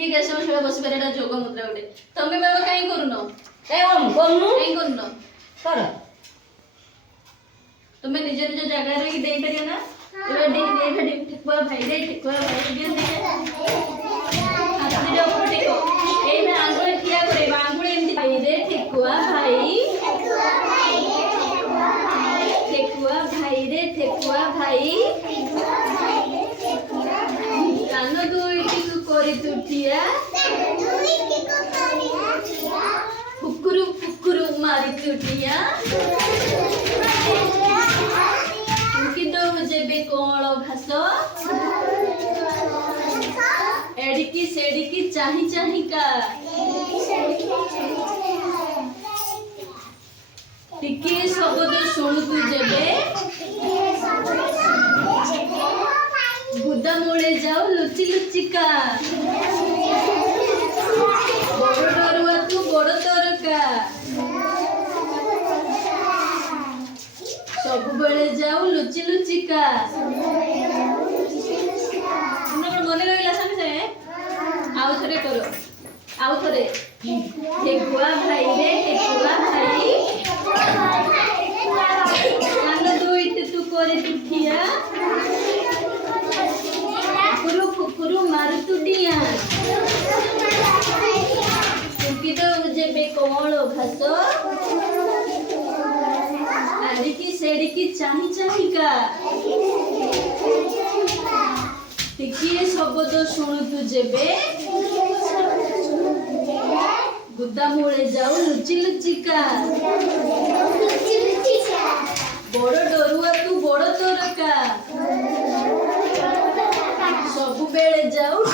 किए गैस में बस पारे जोग मुद्रा गोटे तमे बाबा कहीं करूनो कहीं करूनो कर तुम्हें निज निज जगह रे दे परियो ना दे ठेकुआ भाई दे ठेकुआ भाई दियो दे हाथ दे ऊपर टेको एई में आंगुल ठिया करे आंगुल एमती भाई दे ठेकुआ भाई ठेकुआ भाई रे ठेकुआ भाई कान दुईटी को करी तुटिया फुकुरु फुकुरु मारी तुटिया उनकी दो जेबे कोण घास एडिकी सेडिकी चाही चाही का टिके शब्द शुणुतु जेबे गुदा मोड़े जाओ लुचि लुचिका बड़ डरुआ तू बड़ तरका सब बेले जाओ लुचि लुचिका मन रहा संगे आउ थे करो आउ थे ठेकुआ भाई रे ठेकुआ भाई कान दुईटी तू करे तुठिया फुकुरु फुकुरु मारु तुडिया तुकी तो जेबे कोण घास आड़िकी सेड़िकी चाही चाही का टिकिए शब्द शुणुतु जेबे गुदा मूले जाऊ लुचि लुचिका बड़ डरुआ तू बड़ तरका सब बेले जाऊ